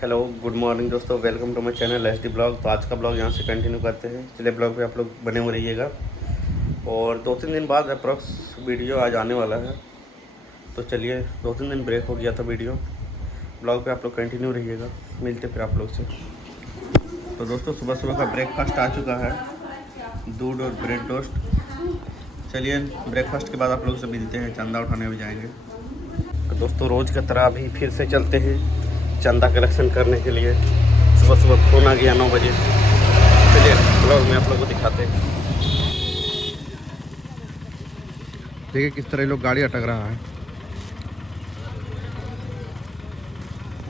Hello good morning दोस्तों, welcome to my channel S D blog. तो आज का ब्लॉग यहाँ से कंटिन्यू करते हैं। चलिए ब्लॉग पे आप लोग बने हुए रहिएगा। और 2-3 दिन बाद अप्रॉक्स वीडियो आज आने वाला है। तो चलिए, 2-3 दिन ब्रेक हो गया था वीडियो। ब्लॉग पे आप लोग कंटिन्यू रहिएगा, मिलते फिर आप लोग से। तो दोस्तों, सुबह सुबह का ब्रेकफास्ट आ चुका है, दूध और ब्रेड टोस्ट। चलिए ब्रेकफास्ट के बाद आप लोग से मिलते हैं, चंदा उठाने भी जाएंगे। तो दोस्तों, रोज़ की तरह अभी फिर से चलते हैं चंदा कलेक्शन करने के लिए। सुबह सुबह फ़ोन आ गया 9 बजे। चलिए ब्लॉग में आप लोग को दिखाते हैं। देखिए किस तरह लोग गाड़ी अटक रहा है।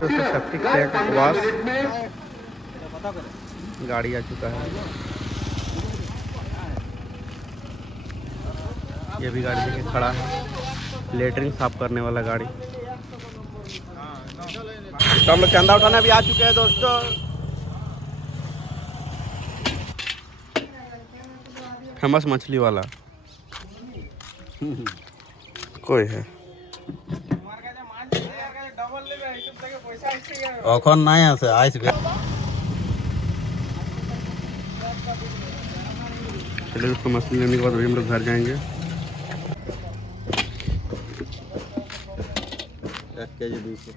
दोस्तों, सेप्टिक टैंक उपवास गाड़ी आ चुका है। ये भी गाड़ी देखिए खड़ा है, लेटरिन साफ करने वाला गाड़ी। तो हम लोग चंदा उठाने भी आ चुके हैं दोस्तों। फेमस मछली वाला कोई है এখন নাই আছে আইসবে। चलिए दोस्तों, मछली लेने के बाद अभी हम लोग घर जाएंगे। 1 কেজি 200।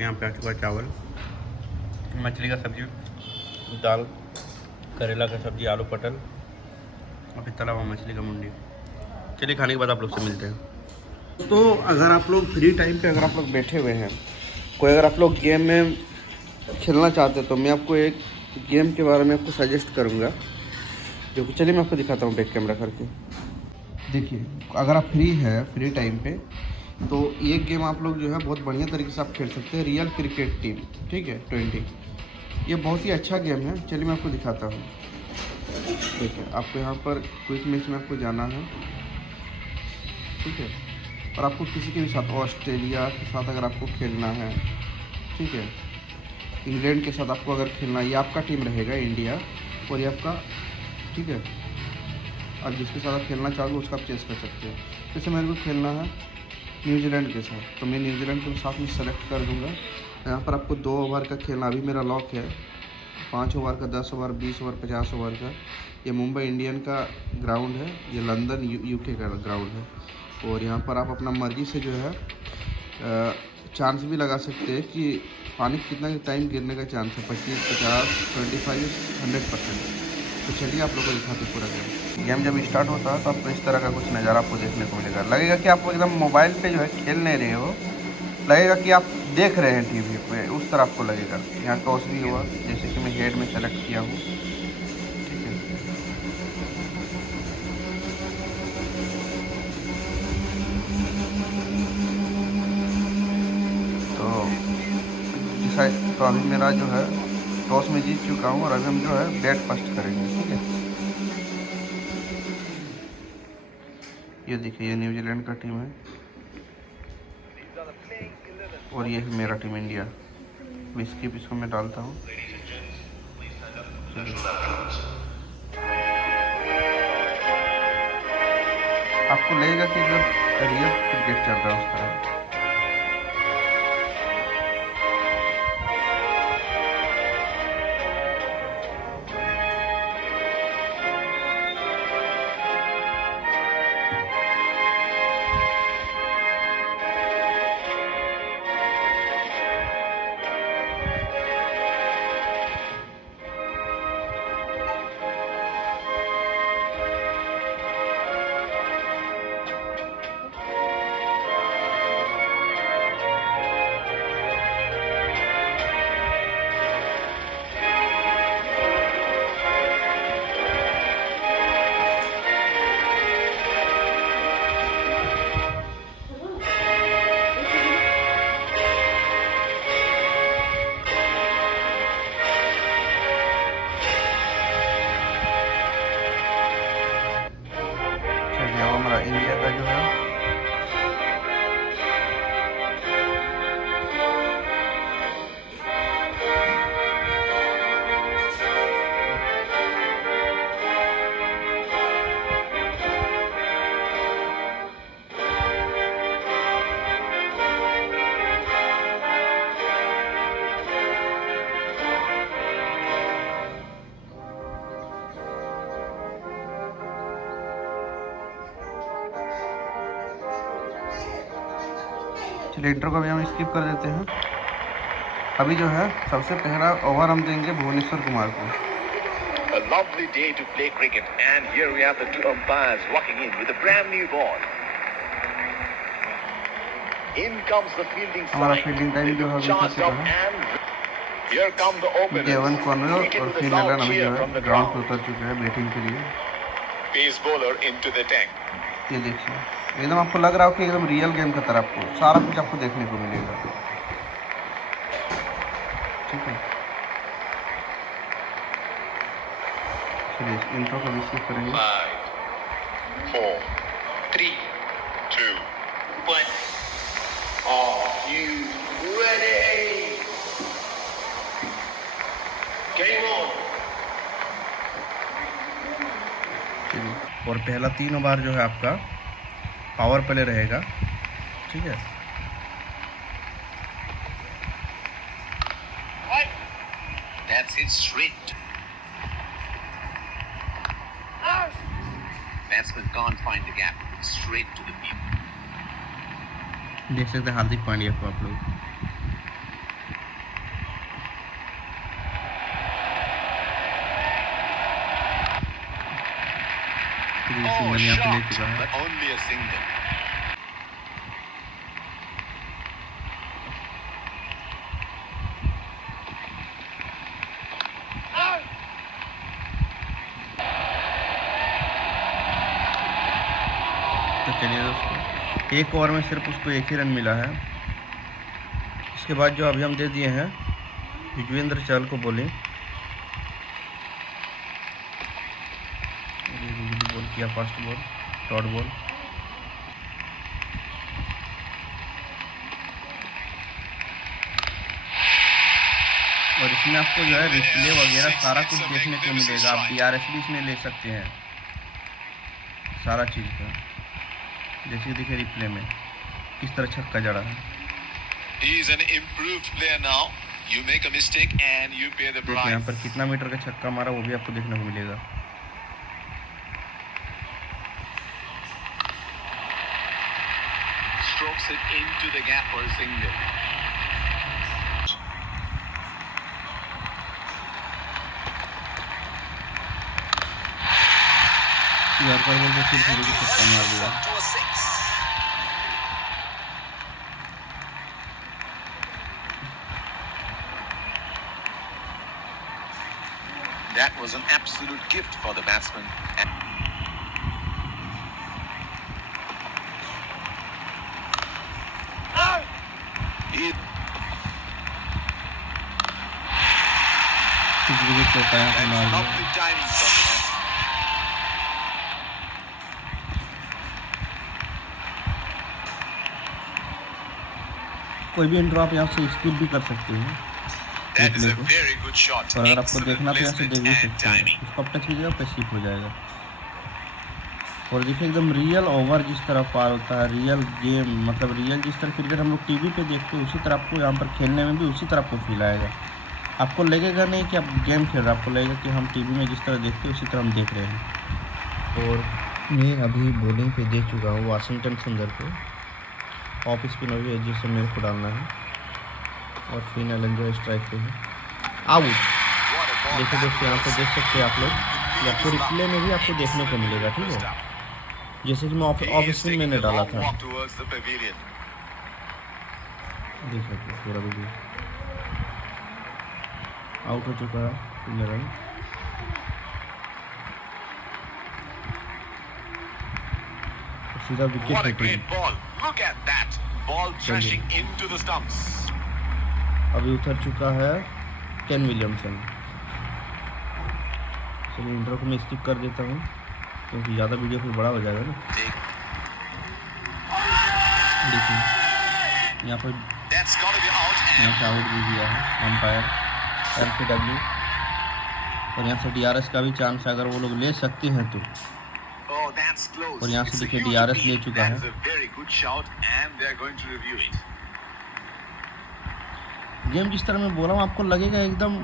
यहाँ पे आ चुका चावल, मछली का सब्जी, दाल, करेला का सब्जी, आलू पटल और फिर तला हुआ मछली का मुंडी। चलिए खाने के बाद आप लोग से मिलते हैं। तो अगर आप लोग फ्री टाइम पे अगर आप लोग बैठे हुए हैं, कोई अगर आप लोग गेम में खेलना चाहते हैं, तो मैं आपको एक गेम के बारे में आपको सजेस्ट करूँगा, जो कि चलिए मैं आपको दिखाता हूँ बैक कैमरा करके। देखिए, अगर आप फ्री है फ्री टाइम पे, तो ये गेम आप लोग जो है बहुत बढ़िया तरीके से आप खेल सकते हैं। रियल क्रिकेट टीम, ठीक है, 20। ये बहुत ही अच्छा गेम है। चलिए मैं आपको दिखाता हूँ। ठीक है, आपको यहाँ पर क्विक मैच में आपको जाना है, ठीक है। और आपको किसी के भी साथ, ऑस्ट्रेलिया के साथ अगर आपको खेलना है, ठीक है, इंग्लैंड के साथ आपको अगर खेलना है, ये आपका टीम रहेगा इंडिया, और ये आपका, ठीक है। और जिसके साथ आप खेलना चाहोगे उसका आप चेस कर सकते हो। जैसे मेरे को खेलना है न्यूजीलैंड के साथ, तो मैं न्यूजीलैंड को साथ में सेलेक्ट कर दूंगा। यहाँ पर आपको 2 ओवर का खेलना, अभी मेरा लॉक है 5 ओवर का, 10 ओवर, 20 ओवर, 50 ओवर का। ये मुंबई इंडियन का ग्राउंड है, ये लंदन यूके का ग्राउंड है। और यहाँ पर आप अपना मर्जी से जो है चांस भी लगा सकते हैं कि पानी कितना टाइम गिरने का चांस है, 25, 50, 25, 100%। तो चलिए आप लोगों को दिखाते पूरा गेम जब स्टार्ट होता है तो आपको इस तरह का कुछ नज़ारा आपको देखने को मिलेगा। लगेगा कि आप एकदम मोबाइल पे जो है खेल नहीं रहे हो, लगेगा कि आप देख रहे हैं टीवी पे, उस तरह आपको लगेगा। यहाँ टॉस भी हुआ, जैसे कि मैं हेड में सेलेक्ट किया हूँ, ठीक है। तो डिसाइड, तो अभी मेरा जो है टॉस में जीत चुका हूँ, और अभी हम जो है बैट फर्स्ट करेंगे, ठीक है। ये देखिए, ये न्यूजीलैंड का टीम है और ये है मेरा टीम इंडिया। विस्की इसको मैं डालता हूँ। आपको लगेगा कि जब रियल क्रिकेट चल रहा है उस तरह। चलिए इंट्रो को भी हम स्किप कर देते हैं। अभी जो है सबसे पहला ओवर हम देंगे भुवनेश्वर कुमार को। A lovely day to play cricket, and here we have the two umpires walking in with a brand new ball. In comes the fielding हमारा side. फील्डिंग टाइम जो है अभी Charged चुका up है। and here come the openers. Devon Conway Kick it और with a Finn loud Allen अभी cheer जो from है the ग्राउंड पे ground. उतर चुके हैं बैटिंग के लिए। Pace bowler into the tank. ये देखिए एकदम आपको लग रहा हो कि एकदम रियल गेम की तरह आपको सारा कुछ आपको देखने को मिलेगा। ठीक है, चलिए इंट्रो को भी स्किप करेंगे। 5, 4, 3, 2, 1. Are you ready? Game on. चलिए, और पहला 3 ओवर जो है आपका पावर प्ले रहेगा। ठीक है, That's it straight. Batsman can't find the gap. Straight to the field. देख सकते हैं हार्दिक पांड्या को आप लोग। सिंगल यहाँ पे ले चुका है। But only a single. तो चलिए दोस्तों, एक ओवर में सिर्फ उसको 1 ही रन मिला है। इसके बाद जो अभी हम दे दिए हैं युजवेंद्र चहल को बॉलिंग। बॉल किया फर्स्ट बॉल, डॉट बॉल। और इसमें आपको जो है रिप्ले वगैरह सारा कुछ देखने को मिलेगा। आप DRS भी इसमें ले सकते हैं सारा चीज़ का। जैसे देखिए रिप्ले में किस तरह छक्का जड़ा है। He is an improved player now. You make a mistake and you pay the देखिए यहाँ price. पर कितना मीटर का छक्का मारा वो भी आपको देखने को मिलेगा। Strokes it into the gap for a single. Yorker ball पे फिर थोड़ी सी छक्का मार दिया। To a 6. That was an absolute gift for the batsman. He कुछ भी चौका यहाँ पे मार That's दिया। lovely timing from the man. कोई भी इंट्रो आप यहाँ से स्किप भी कर सकते हैं That is देखने a को। very good shot. और अगर आपको Excellent देखना तो यहाँ से placement देख भी and सकते हैं। timing. इसको आप टच कीजिएगा पे स्किप हो जाएगा। और देखिए एकदम रियल ओवर जिस तरह पार होता है, रियल गेम, मतलब रियल जिस तरह क्रिकेट हम लोग टीवी पे देखते हैं उसी तरह आपको यहाँ पर खेलने में भी उसी तरह आपको फील आएगा। आपको लगेगा नहीं कि आप गेम खेल रहे हैं, आपको लगेगा कि हम टीवी में जिस तरह देखते हैं उसी तरह हम देख रहे हैं। और मैं अभी बॉलिंग पे दे चुका हूँ वाशिंगटन सुंदर को। ऑफ स्पिनर भी है जिससे मेरे को डालना है। और फिन एलन जो है स्ट्राइक पे है, आउट। What a ball. देखो दोस्तों यहाँ पे देख सकते हैं आप लोग, ये आपको रिप्ले में भी आपको देखने को मिलेगा। ठीक है, जैसे कि मैं of He is spin taking मैंने a डाला long था। walk towards the pavilion. देख सकते हैं पूरा वीडियो। आउट हो चुका है फिन एलन। सीधा विकेट What a है। great ball. Look at that. Ball thrashing into the stumps. अभी उतर चुका है केन विलियमसन। चलिए इंट्रो को मैं स्किप कर देता हूँ क्योंकि ज़्यादा वीडियो फिर बड़ा हो जाएगा ना। देखिए यहाँ पर That's got to be out. यहाँ से आउट भी दिया है अंपायर LPW। और यहाँ से DRS का भी चांस है, अगर वो लोग ले सकते हैं तो। Oh, that's close. और यहाँ से It's a देखिए huge DRS ले lead. चुका That है। is a very good shout, and they're going to review it. Game जिस तरह मैं बोला हूँ आपको लगेगा एकदम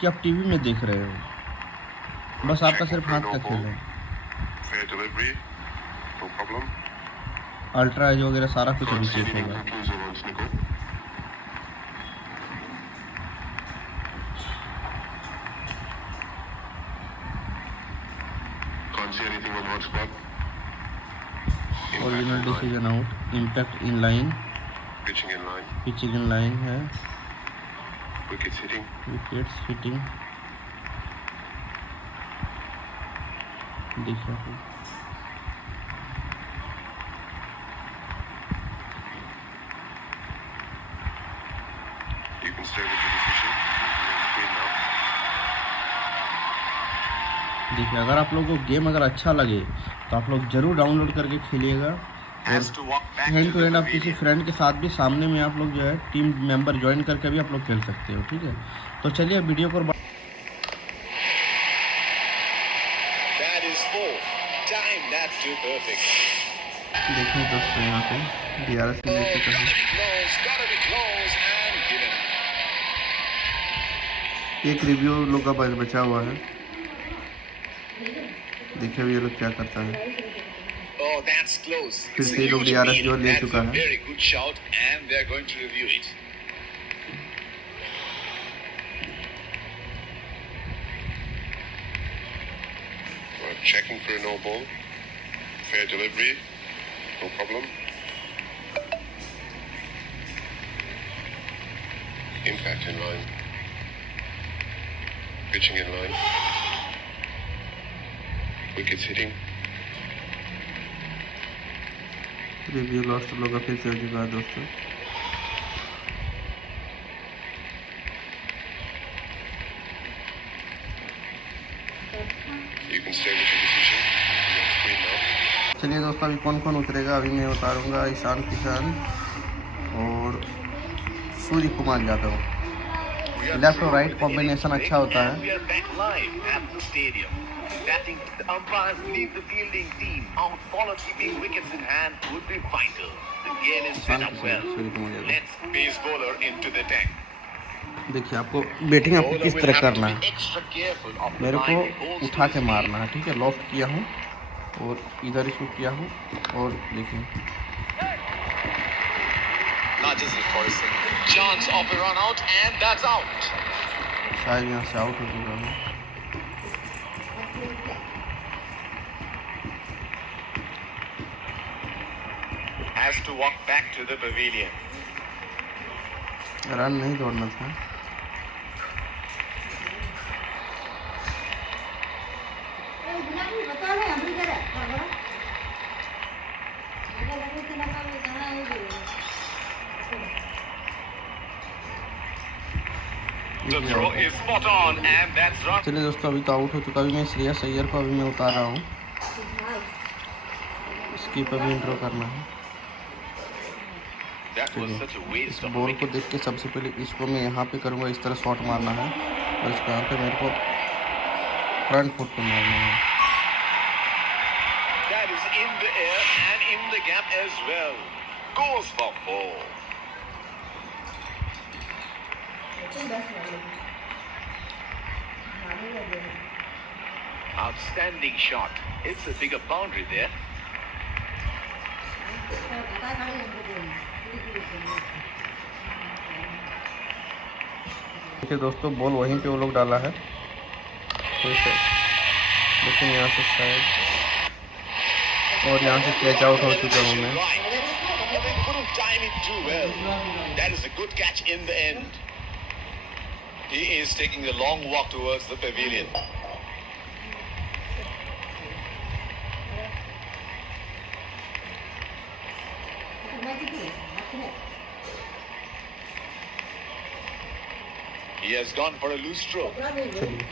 कि आप टीवी में देख रहे हो, बस आपका सिर्फ हाथ का खेल है। Fair delivery, no problem. Ultra edge वगैरह सारा कुछ अभी चेक होगा। Original decision out, impact in line, pitching in line है, विकेट्स हिटिंग दिख रहा है। देखिए, अगर आप लोगों को गेम अगर अच्छा लगे तो आप लोग ज़रूर डाउनलोड करके खेलिएगा। और हैंड टू हैंड आप किसी फ्रेंड के साथ भी सामने में आप लोग जो है टीम मेंबर ज्वाइन करके भी आप लोग खेल सकते हो, ठीक है। तो चलिए वीडियो को देखिए दोस्तों, यहाँ पे DRS में देख चुका है। एक रिव्यू लोग का बचा हुआ है, देखिए अभी ये लोग क्या करता है। Oh, that's close. फिर It's से a लोग huge DRS lead. जो ले That is चुका a है। very good shout, and they're going to review it. We're checking for a no ball. Fair delivery. No problem. Impact in line. Pitching in line. Wickets hitting. Review lost लोग का फिर से हो चुका है दोस्तों। You can stay with the decision. You're on screen now. चलिए दोस्तों, अभी कौन कौन उतरेगा अभी मैं उतारूंगा। ईशान किशन और सूर्य कुमार यादव। लेफ्ट और राइट कॉम्बिनेशन अच्छा होता है। We are back live at the stadium. Batting, the umpires believe the fielding team out bowler keeping wickets in hand would be vital. The game is set up well. Let's pace bowler into the tank. देखिए, आपको batting आपको किस तरह करना है। Extra careful of मेरे को applying the balls उठा to के the मारना है, ठीक है। लॉफ्ट किया हूँ और इधर इसको किया हूँ और देखिए Nudges it for a single. Chance of a run out, and that's out. शायद यहाँ से आउट हो चुका हूँ। Has to walk back to the pavilion. Run नहीं दौड़ना था। The throw is spot on, and that's run. चलिए दोस्तों, अभी तो आउट हो चुका। अभी मैं श्रेयस अय्यर को अभी मैं उतार रहा हूँ। स्कीप अभी इंट्रो करना है। That was such a इस waste of a बॉल को wicket. देख के सबसे पहले इसको मैं यहाँ पे करूँगा, इस तरह शॉट मारना है और इसको यहाँ पे मेरे को फ्रंट फुट पे मारना है। That is in the air and in the gap as well. Goes for 4. Outstanding shot. It's a bigger boundary there. देखिए दोस्तों, बॉल वहीं पे वो लोग डाला है, ठीक है। लेकिन यहाँ से शायद और यहाँ से कैच आउट हो चुका हूँ मैं। Right. But they couldn't time it too well. That is a good catch in the end. He is taking a long walk towards the pavilion. He has gone for a loose stroke. चलिए।